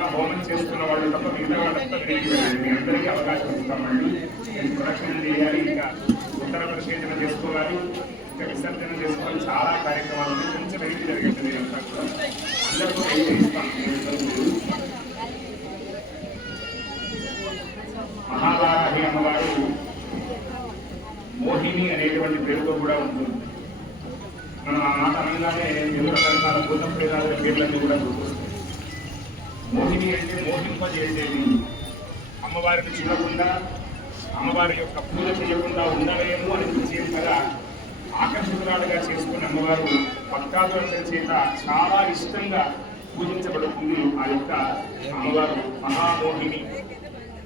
ఏమీ హోమం చేసుకున్న వాళ్ళు తప్ప మిగతా వాళ్ళంతా తిరిగి మీ అందరికీ అవకాశం ఇస్తామండి. ప్రదక్షిణ చేయాలి ఇంకా ఉత్తర పరిశీలన చేసుకోవాలి ఇంకా విసర్జన చేసుకోవాలి చాలా కార్యక్రమాలు ఉన్నాయి. కొంచెం వెయిట్ జరిగింది మీరంతా కూడా. అందరితో వెయిట్ ఇస్తాం మహావారాహి అమ్మవారు మోహిని అనేటువంటి పేరుతో కూడా ఉంటుంది. మనం ఆ మాట అనగానే ఎదురు రకరకాల భూత ప్రేతాల పేర్లన్నీ కూడా గుర్తొస్తాయి. మోహిని అంటే మోహింపజేసేది. అమ్మవారిని చూడకుండా అమ్మవారి యొక్క పూజ చేయకుండా ఉండలేము అనిపించే కదా ఆకర్షితురాలుగా చేసుకుని అమ్మవారు భక్తాదుల చేత చాలా ఇష్టంగా పూజించబడుతుంది ఆ యొక్క అమ్మవారు మహామోహిని.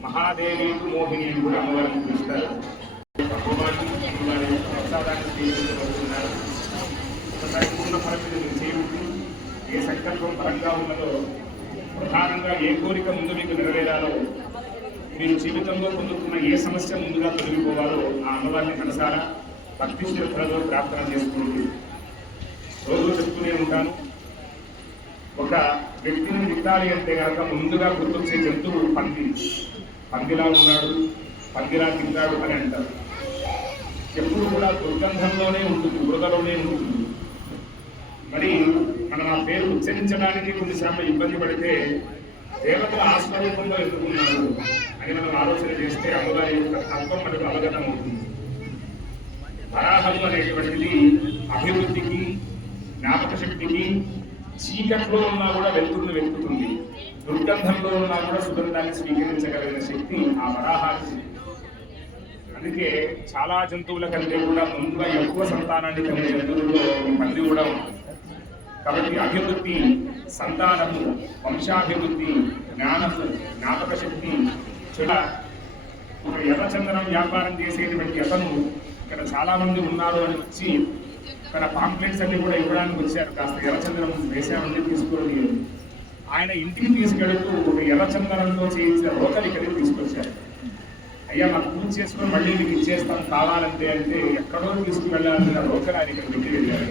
మహాదేవి మోహిని అని కూడా అమ్మవారిని పిలుస్తారు. అమ్మవారి ప్రసాదాన్ని స్వీకరించబడుతున్నారు ఒకసారి పూర్ణ ఫలమిది మీరు ఏ సంకల్పం పరంగా ఉన్నదో ప్రధానంగా ఏ కోరిక ముందు మీకు నెరవేరాలో మీరు జీవితంలో పొందుతున్న ఏ సమస్య ముందుగా తొలగిపోవాలో ఆ అమ్మవారిని మనసారా భక్తి శ్రద్ధలతో ప్రార్థన చేసుకోండి రోజు చెప్తూనే ఉంటాను. ఒక వ్యక్తిని విత్తాలి అంటే కనుక ముందుగా గుర్తొచ్చే జంతువు పంది. పందిలా ఉన్నాడు పందిలా తింటాడు అని అంటారు. ఎప్పుడు కూడా దుర్గంధంలోనే ఉంటుంది బురదలోనే ఉంటుంది. మరి మనం ఆ పేరు ఉచ్చరించడానికి కొన్నిసార్లు ఇబ్బంది పడితే దేవతల ఆస్వరూపంలో ఎదుర్కొన్నారు. అని మనం ఆలోచన చేస్తే అమ్మగారి యొక్క తత్వం మనకు అవగతం అవుతుంది. వరాహము అనేటువంటిది అభివృద్ధికి జ్ఞాపక శక్తికి చీకట్లో ఉన్నా కూడా వెలుతురును వెతుకుతుంది. దుర్గంధంలో ఉన్నా కూడా సుగంధాన్ని స్వీకరించగలిగిన శక్తి ఆ వరాహానికి అందుకే చాలా జంతువుల కంటే కూడా ముందుగా ఎక్కువ సంతానాన్ని కలిగిన జంతువుల్లో ఈ పంది కూడా ఉంటుంది. కాబట్టి అభివృద్ధి సంతానము వంశాభివృద్ధి జ్ఞానము జ్ఞాపక శక్తి చెడ. ఒక ఎర్రచందనం వ్యాపారం చేసేటువంటి అతను ఇక్కడ చాలా మంది ఉన్నారు అని వచ్చి తన పాంప్లెట్స్ అన్ని కూడా ఇవ్వడానికి వచ్చారు. కాస్త ఎర్రచందనం వేసామని తీసుకొని ఆయన ఇంటికి తీసుకెళ్తూ ఒక ఎర్రచందనంతో చేయించిన రోకలు ఇక్కడికి తీసుకొచ్చారు. అయ్యా మాకు పూజ చేసుకొని మళ్ళీ మీకు ఇచ్చేస్తాం కావాలంటే అంటే ఎక్కడో తీసుకువెళ్ళాలని ఆ రోకలు ఆయన ఇక్కడ పెట్టి వెళ్ళారు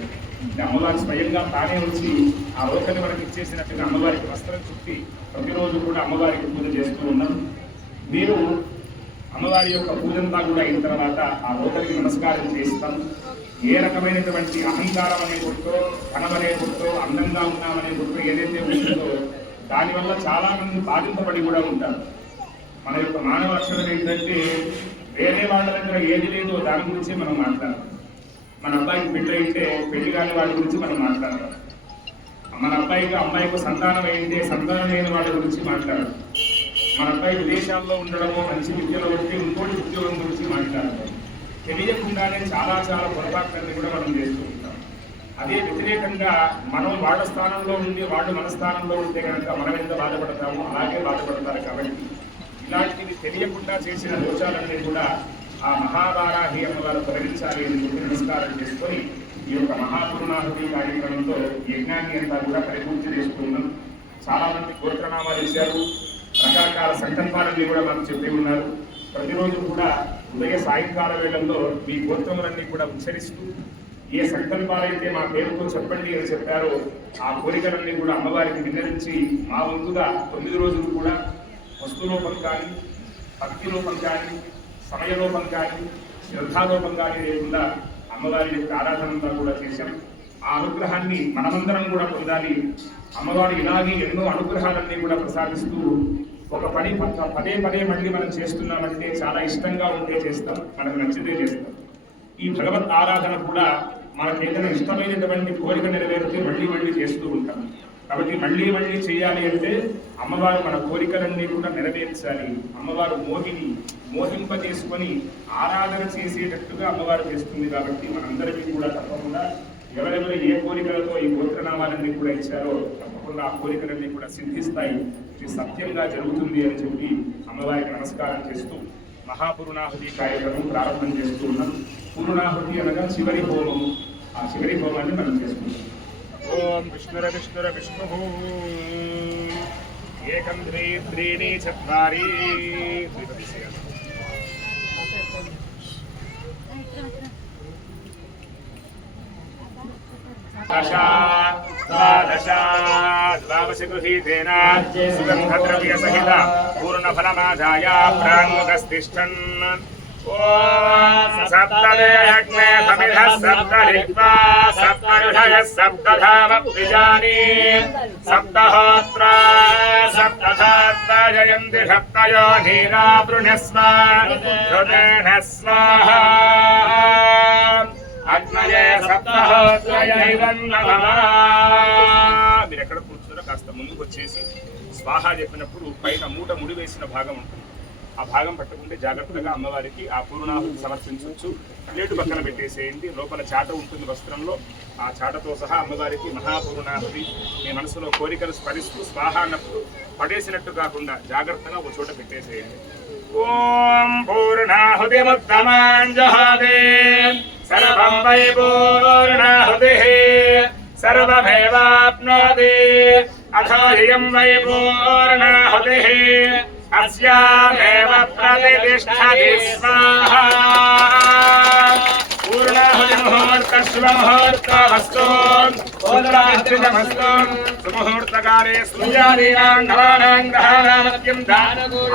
అమ్మవారి స్వయంగా తానే వచ్చి ఆ రోకని మనకి ఇచ్చేసినట్టుగా అమ్మవారికి వస్త్రం చుట్టి ప్రతిరోజు కూడా అమ్మవారికి పూజ చేస్తూ ఉన్నాం. మీరు అమ్మవారి యొక్క పూజంతా కూడా అయిన తర్వాత ఆ రోకలికి నమస్కారం చేస్తాం. ఏ రకమైనటువంటి అహంకారం అనే గుర్తో ధనం గుర్తో అందంగా ఉన్నామనే గుర్తు ఏదైతే ఉంటుందో దానివల్ల చాలా మంది బాధింపబడి కూడా ఉంటారు. మన యొక్క మానవ అక్షరం ఏంటంటే వేరే వాళ్ళ దగ్గర ఏది లేదో దాని గురించి మనం మాట్లాడాలి మన అబ్బాయికి బిడ్డ అయితే పెళ్ళి కాని వాళ్ళ గురించి మనం మాట్లాడతాం మన అబ్బాయికి అమ్మాయికి సంతానం అయితే సంతానం లేని వాళ్ళ గురించి మాట్లాడతాం మన అబ్బాయి విదేశాల్లో ఉండడము మంచి విద్యలో ఉంటే ఇంకోటి ఉద్యోగం గురించి మాట్లాడతాం తెలియకుండానే చాలా చాలా పొరపాట్లన్నీ కూడా మనం చేస్తూ ఉంటాం. అదే వ్యతిరేకంగా మనం వాళ్ళ స్థానంలో ఉండి వాళ్ళు మన స్థానంలో ఉంటే కనుక మనం ఎంత బాధపడతామో అలాగే బాధపడతారు కాబట్టి ఇలాంటివి తెలియకుండా చేసిన దోషాలన్నీ కూడా ఆ మహావారాహి అమ్మవారు తొలగించాలి అని చెప్పి నమస్కారం చేసుకొని ఈ యొక్క మహాపూర్ణాహుతి కార్యక్రమంతో యజ్ఞాన్ని అంతా కూడా పరిపూర్తి చేసుకున్నాం. చాలా మంది గోత్రనామాలు ఇచ్చారు. రకరకాల సంకల్పాలన్నీ కూడా మనకు చెప్పి ఉన్నారు. ప్రతిరోజు కూడా ఉదయ సాయంకాల వేళల్లో మీ గోత్రములన్నీ కూడా ఉచ్చరిస్తూ ఏ సంకల్పాలైతే మా పేరుతో చెప్పండి అని చెప్పారో ఆ కోరికలన్నీ కూడా అమ్మవారికి విన్నరించి మా వంతుగా తొమ్మిది రోజులు కూడా వస్తులోపం కానీ భక్తి రూపం కానీ సమయలోపం కానీ శ్రద్ధాలోపం కానీ లేకుండా అమ్మవారి యొక్క ఆరాధనంతా కూడా చేశాం. ఆ అనుగ్రహాన్ని మనమందరం కూడా పొందాలి. అమ్మవారు ఇలాగే ఎన్నో అనుగ్రహాలన్నీ కూడా ప్రసాదిస్తూ ఒక పని పదే పదే మళ్ళీ మనం చేస్తున్నామంటే చాలా ఇష్టంగా ఉంటే చేస్తాం. మనకు నచ్చితే చేస్తాం. ఈ భగవత్ ఆరాధన కూడా మనకు ఏదైనా ఇష్టమైనటువంటి కోరిక నెరవేరితే మళ్ళీ మళ్ళీ చేస్తూ ఉంటాం. కాబట్టి మళ్ళీ మళ్ళీ చేయాలి అంటే అమ్మవారు మన కోరికలన్నీ కూడా నెరవేర్చాలి. అమ్మవారు మోహిని మోహింపజేసుకొని ఆరాధన చేసేటట్టుగా అమ్మవారు చేస్తుంది కాబట్టి మనందరికీ కూడా తప్పకుండా ఎవరెవరు ఏ కోరికలతో ఈ గోత్రనామాలన్నీ కూడా ఇచ్చారో తప్పకుండా ఆ కోరికలన్నీ కూడా సిద్ధిస్తాయి. ఇది సత్యంగా జరుగుతుంది అని చెప్పి అమ్మవారికి నమస్కారం చేస్తూ మహాపురుణాహుతి కార్యక్రమం ప్రారంభం చేస్తూ ఉన్నాం. పూర్ణాహుతి అనగా చివరి హోమం. ఆ చివరి హోమాన్ని మనం చేసుకుంటాం ఓం విష్ణుర విష్ణుర విష్ణు ఏకం ద్వే త్రీణి చత్వారి. दशा द्वादशा द्वादशगृहीतेन सुगन्धद्रव्यसहित पूर्णफलमाधाय प्राङ्मुखस्तिष्ठन् सप्तदेग्ने समिधः सप्तरित्वा सप्तऋषयः सप्तधामप्रिजानि सप्तहोत्रा सप्तधात्वा जयन्ति सप्तयो नीरा बृणस्व स्वाहा। అగ్నయే మీరు ఎక్కడ కూర్చున్నారో కాస్త ముందుకు వచ్చేసి స్వాహ చెప్పినప్పుడు పైన మూట ముడి వేసిన భాగం ఉంటుంది. ఆ భాగం పట్టుకుంటే జాగ్రత్తగా అమ్మవారికి ఆ పూర్ణాహుతి సమర్పించవచ్చు. ప్లేటు పక్కన పెట్టేసేయండి. లోపల చాట ఉంటుంది వస్త్రంలో. ఆ చాటతో సహా అమ్మవారికి మహాపూర్ణాహుతి. మీ మనసులో కోరికలు స్మరిస్తూ స్వాహ అన్నప్పుడు పడేసినట్టు కాకుండా జాగ్రత్తగా ఒక చోట పెట్టేసేయండి. ఓం పూర్ణాహుతిముత్తమాంజహాదే సర్వం వై పూర్ణాహుతిః సర్వమేవాప్నోతి అథోయం వై పూర్ణాహుతిః అస్యామేవ ప్రతిష్టతి స్వాహా పూర్ణాహుతి ముహూర్త శుభముహూర్త వస్తు పూర్ణాహృతమస్తు సుముహూర్తకారే సూర్యాదీనాం నవానాం గ్రహాణామత్యం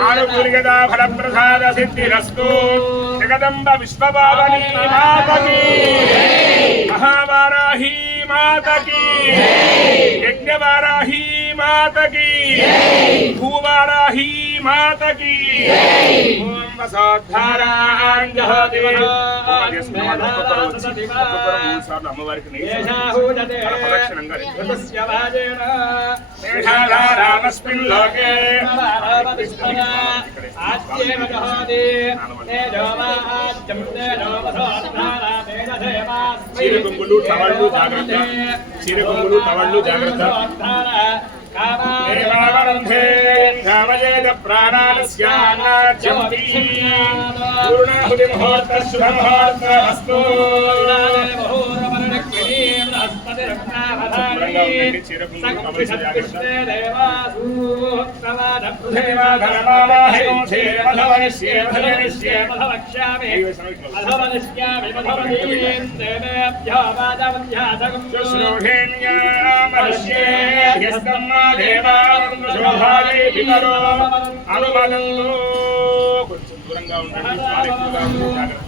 ఆనుకూల్యతా ఫలప్రసాద సిద్ధిరస్తు జగదంబ విశ్వపావని మాతకి మహావారాహి మాతకి యజ్ఞవారాహి మాతకి భూవారాహి మాతకి ఓం వసోద్ధారాంజహోతి అమ్మవారికి ప్రదక్షిణంగా మేఘాధారామస్మిన్ లోకే చీరకొంగులు టవళ్ళు జాగ్రత్త చీరకొంగులు టవళ్ళు జాగ్రత్త దేవావరుంధే प्राणालस्यानाचमती पूर्णाहुतिमुहूर्तशुभमुहूर्त अस्तु జాగ్రత్త కొంచెం దూరంగా ఉండండి చాలా ఎక్కువగా ఉంది, జాగ్రత్త.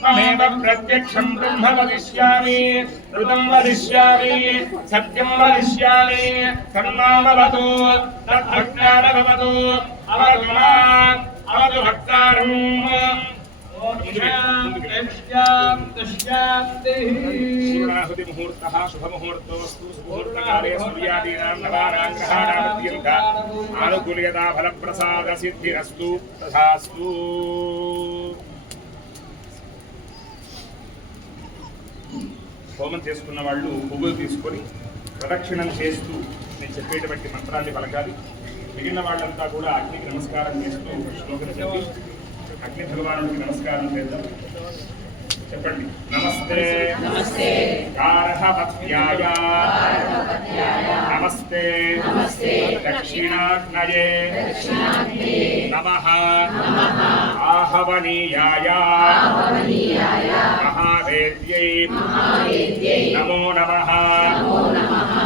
त्वमेव प्रत्यक्षम् ब्रह्म वदिष्यामि ऋतम् वदिष्यामि वदिष्यामि अवतु भक्तारम्। आनुकूल्यता फलप्रसादसिद्धिरस्तु तथास्तु। హోమం చేసుకున్న వాళ్ళు పువ్వులు తీసుకొని ప్రదక్షిణం చేస్తూ నేను చెప్పేటువంటి మంత్రాన్ని పలకాలి. మిగిలిన వాళ్ళంతా కూడా అగ్నికి నమస్కారం చేస్తూ శ్లోకం చెప్పి అగ్ని భగవానుడికి నమస్కారం చేద్దాం. చెప్పండి. నమస్తే. నమస్తే. నమస్తే. దక్షిణాగ్నయే. నమః. ఆహవనీయాయ. మహావేద్యై. నమో నమః.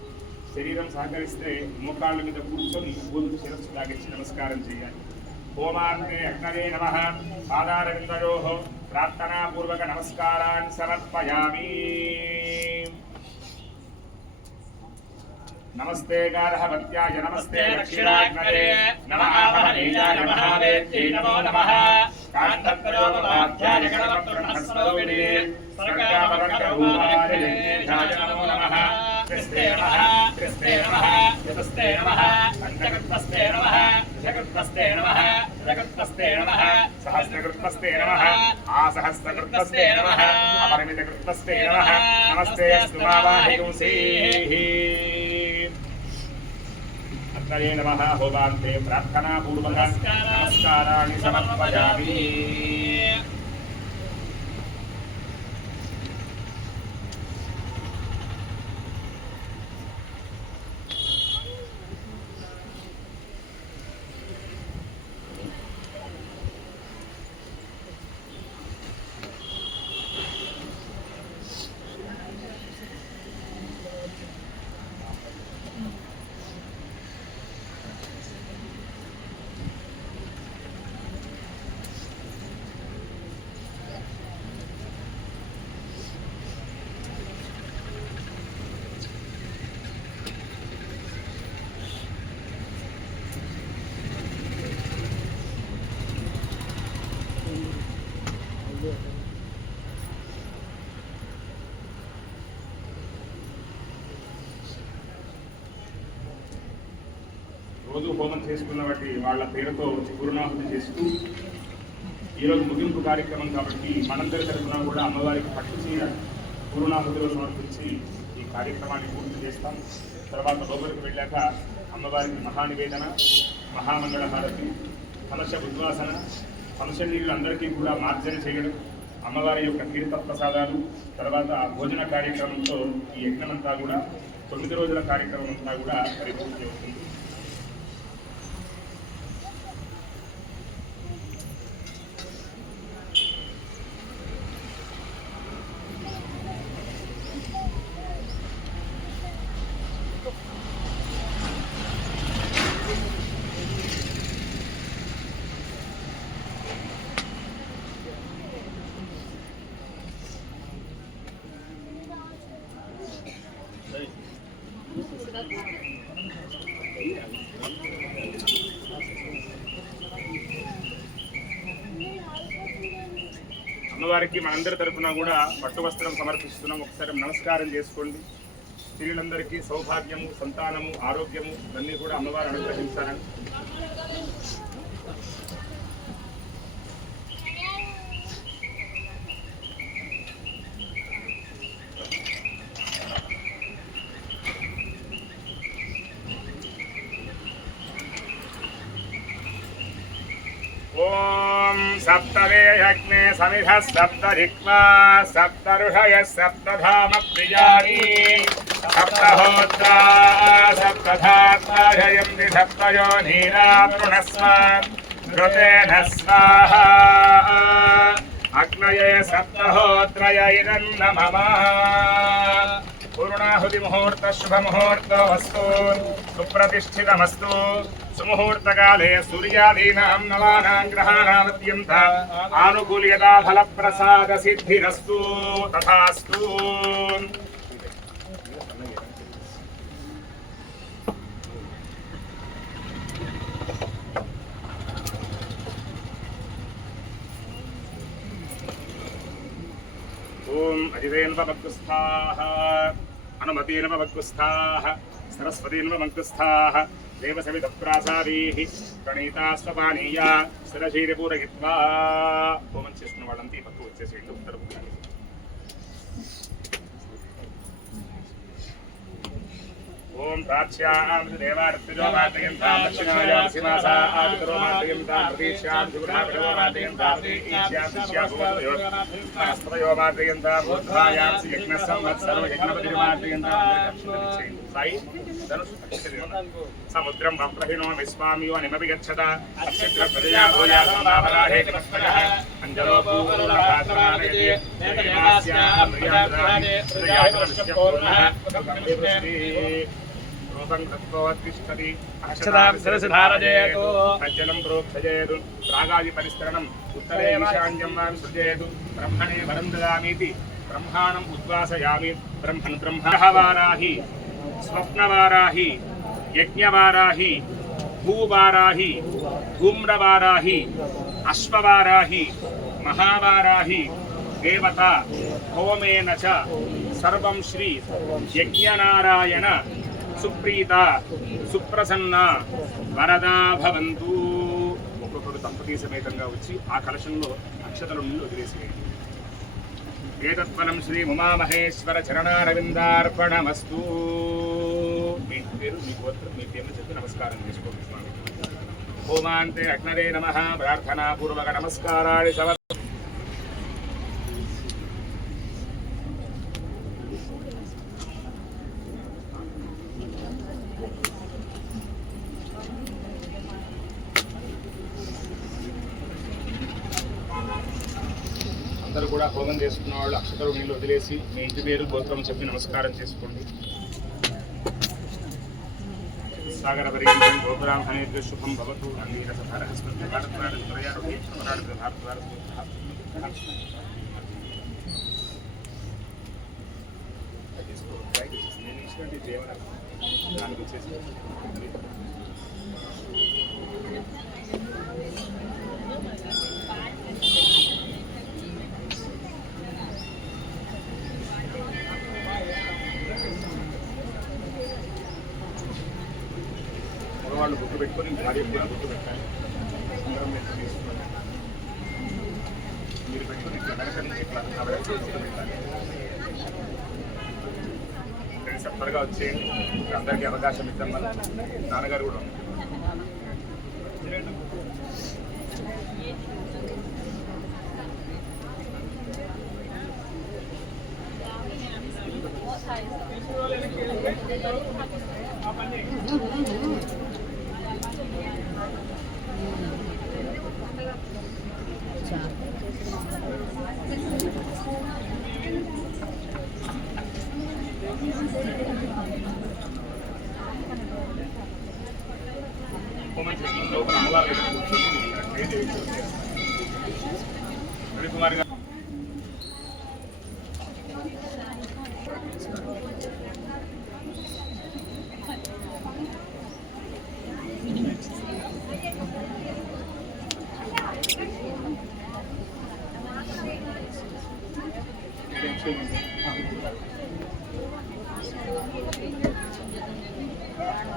శరీరం సహకరిస్తే మోకాళ్ళ మీద కూర్చొని పూలు శిరస్సు తాగించి నమస్కారం చేయాలి. హోమాంతే అగ్నవే నమ. పాదారవిందయో ప్రార్థనాపూర్వక నమస్కారాన్ని సమర్పయామి. నమస్తే గార్హవత్యాయ నమస్తే దక్షిణాగ్నరే నమః. ఆవహనీయాయ మహావేద్యై నమో నమః. కాంతత్రయోపాధ్యాయ గణపతుర్ణస్వరూపిణే సర్గామవర్గరూపాయ నమో నమః. క్రిస్తే నమః క్రిస్తే నమః యతస్తే నమః పంచకృత్వస్తే నమః జగత్వస్తే నమః జగత్వస్తే నమః సహస్రకృత్వస్తే నమః ఆసహస్రకృత్వస్తే నమః అపరిమితకృత్వస్తే నమః నమస్తే అస్తు మావాహిగుంసీః అత్తయే నమః హోమాంతే ప్రార్థనాపూర్వక నమస్కారాన్ని సమర్పయామి రోజు హోమం చేసుకున్న వాటి వాళ్ళ పేరుతో పూర్ణాహుతి చేస్తూ ఈరోజు ముగింపు కార్యక్రమం కాబట్టి మనందరి తరఫున కూడా అమ్మవారికి పట్టు చీర పూర్ణాహుతిలో సమర్పించి ఈ కార్యక్రమాన్ని పూర్తి చేస్తాం. తర్వాత లోపలికి వెళ్ళాక అమ్మవారికి మహానివేదన మహామంగళ హారతి కలశ ఉద్వాసన కలశ నీళ్ళు అందరికీ కూడా మార్జన చేయడం అమ్మవారి యొక్క తీర్థ ప్రసాదాలు తర్వాత భోజన కార్యక్రమంతో ఈ యజ్ఞమంతా కూడా తొమ్మిది రోజుల కార్యక్రమం అంతా కూడా పరిపూర్తి అవుతుంది. గారికి మనందరి తరఫున కూడా పట్టు వస్త్రం సమర్పిస్తున్నాం ఒకసారి నమస్కారం చేసుకోండి స్త్రీలందరికీ సౌభాగ్యము సంతానము ఆరోగ్యము అన్నీ కూడా అమ్మవారు అనుగ్రహించాలని Oh! सप्त सप्तवेयज्ञे सविधः सप्तधिक्वा सप्तऋषयः सप्तधामप्रियाणि। सप्तहोत्रा सप्तधात्मायन्ति सप्तयो नीरातृणस्व ऋतेन स्वाहा। अग्नये सप्तहोत्रयैरन्नमः पूर्णाहुतिमुहूर्तशुभमुहूर्तमस्तु सुप्रतिष्ठितमस्तु। సుముహూర్తకాలే సూర్యాదీనాం నవానాం గ్రహాణామత్యంత ఆనుకూల్యతా ఫల ప్రసాద సిద్ధిరస్తు తథాస్తు ఓం అజితేన్వమగ్గుస్థాః అనుమతేన్వమగ్గుస్థాః సరస్వతీన్వమగ్గుస్థాః దేవసవిధప్రాసాదీః ప్రణీతాస్వపానీయా స్థిరశీరపూరయిత్వా హోమం చేస్తున్న వాళ్ళంతా ఈ పక్క వచ్చేసేయండి ఉత్తర ओम साक्षाम देवार्तिजो वातयं ताम दक्षिणायाम सिमासा आदिकरो वातयं ताम प्रतीक्षाम जुगुणापटो वातयं ताम प्रतीक्षाम शिष्याभूतयो आस्त्रयो वातयं ताम बुद्धायाम यज्ञसंवत्सरो यज्ञपतियो वातयं ताम साई समुद्रम वक्रहिणो विस्वामियो निमपि गच्छत अक्षित्र प्रजया भूयासमापराहे कृष्णः अञ्जलो पूर्णभाद्रानयते एकदेवास्या प्रियाद्राने प्रियादृश्यपूर्णः ప్రియాత్రవిష్యపూర్ణః రూపం తత్వోత్తిష్టతి అక్షతాం శిరసి ధారయేతు. సజ్జనం ప్రోక్షయేదు రాగాది పరిస్తరణం. ఉత్తరే ఈశాన్యం వాం సృజయేదు. బ్రహ్మణే వరం దదామీతి బ్రహ్మాణం ఉద్వాసయామి. బ్రహ్మన్ బ్రహ్మవారాహి స్వప్నవారాహి. యజ్ఞవారాహి. భూవారాహి. ధూమ్రవారాహి. అశ్వవారాహి. మహావారాహి. దేవత. హోమేన చ. సర్వం శ్రీ యజ్ఞనారాయణ. సుప్రీత సుప్రసన్న వరదా భవంతు. ఒక్కొక్కడు దంపతి సమేతంగా వచ్చి ఆ కలశంలో అక్షతలు నుండి వదిలేసేయండి. ఏతత్ఫలం శ్రీ ఉమామహేశ్వర చరణారవిందార్పణమస్తు. మీ పేరు మీ గోత్రం మీ పేరు చెప్పి నమస్కారం చేసుకోండి స్వామి. హోమాంతే అగ్నరే నమ ప్రార్థనాపూర్వక నమస్కారాన్ని సమ అందరూ కూడా హోమం చేసుకున్న వాళ్ళు అక్షతలు నీళ్ళు వదిలేసి మీ ఇంటి పేరు గోత్రం చెప్పి నమస్కారం చేసుకోండి. సాగర పర్యంతం గోపురాంహనేభ్య శుభం భవతు అంగీర సఫల హస్తం భారద్వార త్రయారు భారత దానికి వచ్చేసి పెట్టుకొని భార్య కూడా పెట్టాలి. అందరం మీరు పెట్టుకుని ఇట్లా వెనక త్వరగా వచ్చేయండి. అందరికీ అవకాశం ఇద్దాం నాన్నగారు కూడా ఉన్నారు. హోమం చేస్తున్న లోపల అమ్మవారు దగ్గర కూర్చొని మీరు ఇక్కడ స్టేజ్ వేసి వచ్చేస్తారు. రవికుమార్ గారు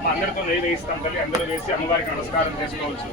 మా అందరితో నెయ్యి వేయిస్తాం తల్లి అందరూ వేసి అమ్మవారికి నమస్కారం చేసుకోవచ్చు.